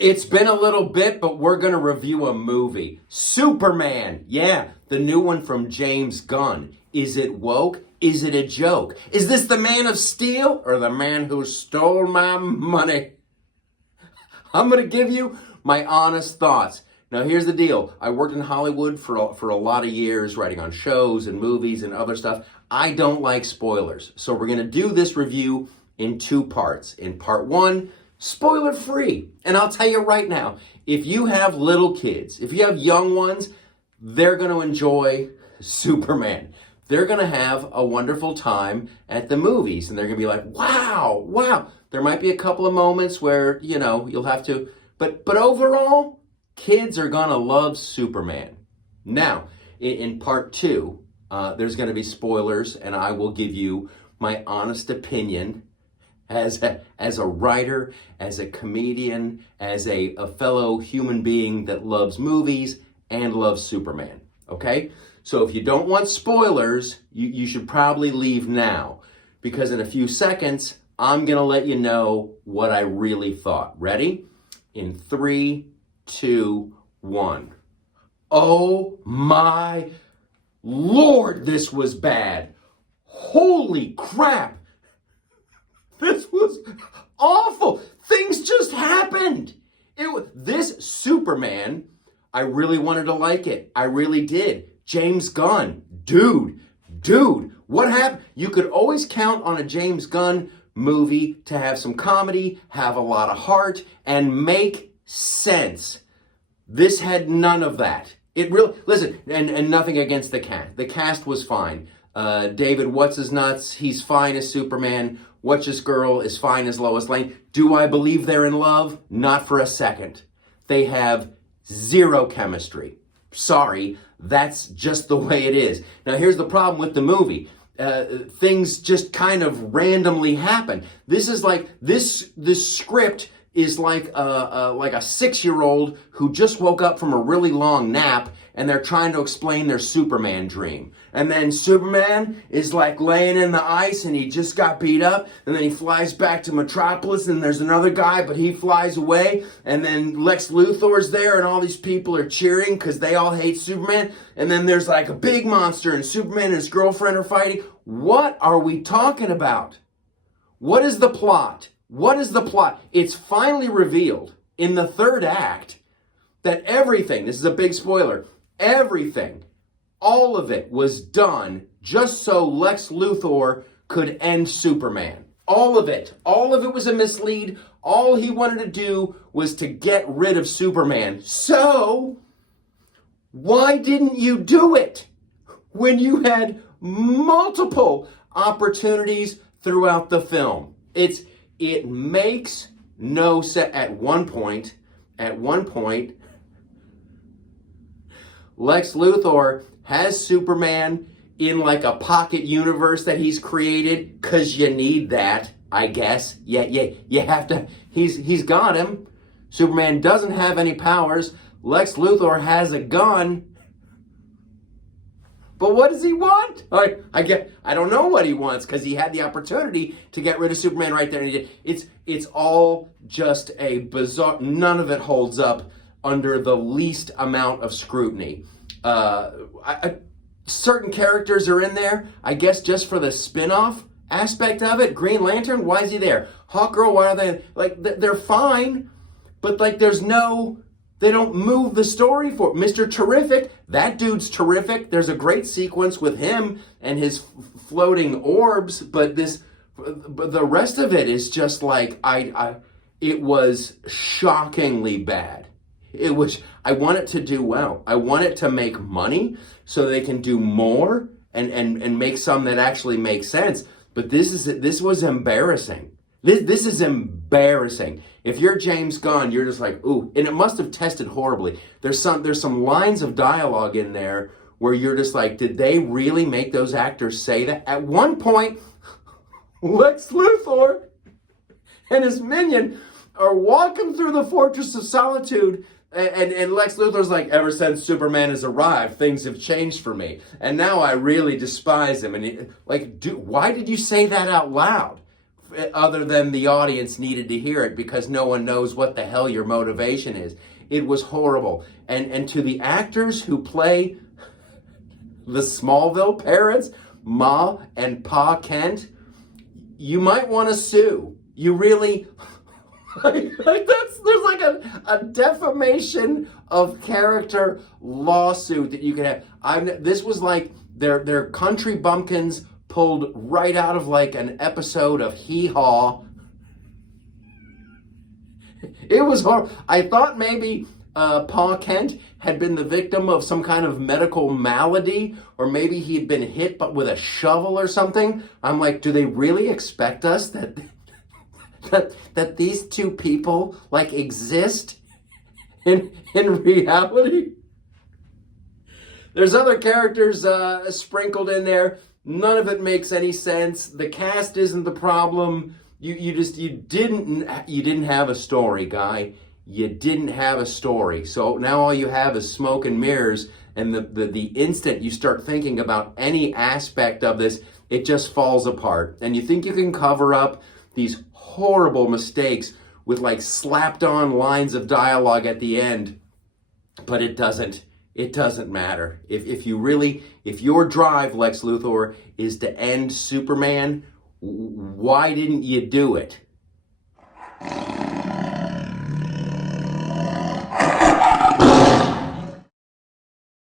It's been a little bit, but we're going to review a movie. Superman. Yeah, the new one from James Gunn. Is it woke? Is it a joke? Is this the Man of Steel or the man who stole my money? I'm going to give you my honest thoughts. Now, here's the deal. I worked in Hollywood for a lot of years, writing on shows and movies and other stuff. I don't like spoilers. So we're going to do this review in two parts. In part one, spoiler free. And I'll tell you right now, if you have little kids, if you have young ones, they're going to enjoy Superman. They're going to have a wonderful time at the movies. And they're going to be like, wow, wow. There might be a couple of moments where, you'll have to. But overall, kids are going to love Superman. Now, in part two, there's going to be spoilers. And I will give you my honest opinion as a writer, as a comedian, as a fellow human being that loves movies and loves Superman, okay? So if you don't want spoilers, you should probably leave now, because in a few seconds, I'm gonna let you know what I really thought. Ready? In 3, 2, 1. Oh my Lord, this was bad. Holy crap. This was awful. Things just happened. This Superman, I really wanted to like it. I really did. James Gunn, dude, what happened? You could always count on a James Gunn movie to have some comedy, have a lot of heart, and make sense. This had none of that. Listen, and nothing against the cast. The cast was fine. David What's-His-Nuts, he's fine as Superman. What's-His-Girl is fine as Lois Lane. Do I believe they're in love? Not for a second. They have zero chemistry. Sorry, that's just the way it is. Now, here's the problem with the movie. Things just kind of randomly happen. This is like, this script is like a 6-year-old who just woke up from a really long nap and they're trying to explain their Superman dream. And then Superman is like laying in the ice and he just got beat up. And then he flies back to Metropolis and there's another guy, but he flies away. And then Lex Luthor's there and all these people are cheering because they all hate Superman. And then there's like a big monster and Superman and his girlfriend are fighting. What are we talking about? What is the plot? What is the plot? It's finally revealed in the third act that everything, this is a big spoiler, everything, all of it was done just so Lex Luthor could end Superman. All of it was a mislead. All he wanted to do was to get rid of Superman. So, why didn't you do it when you had multiple opportunities throughout the film? It makes no sense. At one point, Lex Luthor has Superman in like a pocket universe that he's created, because you need that, I guess. Yeah, you have to, he's got him. Superman doesn't have any powers. Lex Luthor has a gun. But what does he want? I don't know what he wants, because he had the opportunity to get rid of Superman right there. And he did. It's all just a bizarre, none of it holds up under the least amount of scrutiny. Certain characters are in there, I guess, just for the spin-off aspect of it. Green Lantern, why is he there? Hawkgirl, why are they, they're fine, but there's no, they don't move the story for Mr. Terrific. That dude's terrific. There's a great sequence with him and his floating orbs, but the rest of it is just it was shockingly bad. I want it to do well. I want it to make money so they can do more and make some that actually make sense. But this was embarrassing. This is embarrassing. If you're James Gunn, you're just like, ooh, and it must have tested horribly. There's some lines of dialogue in there where you're just like, did they really make those actors say that? At one point, Lex Luthor and his minion are walking through the Fortress of Solitude, and Lex Luthor's like, ever since Superman has arrived, things have changed for me. And now I really despise him. And why did you say that out loud? other than the audience needed to hear it because no one knows what the hell your motivation is. It was horrible. And to the actors who play the Smallville parents, Ma and Pa Kent, you might want to sue. You really, there's like a defamation of character lawsuit that you can have. This was like their country bumpkins pulled right out of like an episode of Hee Haw. It was horrible. I thought maybe Pa Kent had been the victim of some kind of medical malady, or maybe he had been hit but with a shovel or something. I'm like, do they really expect us that these two people like exist in reality? There's other characters sprinkled in there. None of it makes any sense. The cast isn't the problem. You didn't have a story, guy. You didn't have a story. So now all you have is smoke and mirrors, and the instant you start thinking about any aspect of this, it just falls apart. And you think you can cover up these horrible mistakes with like slapped on lines of dialogue at the end, but it doesn't. It doesn't matter. If your drive, Lex Luthor, is to end Superman, why didn't you do it?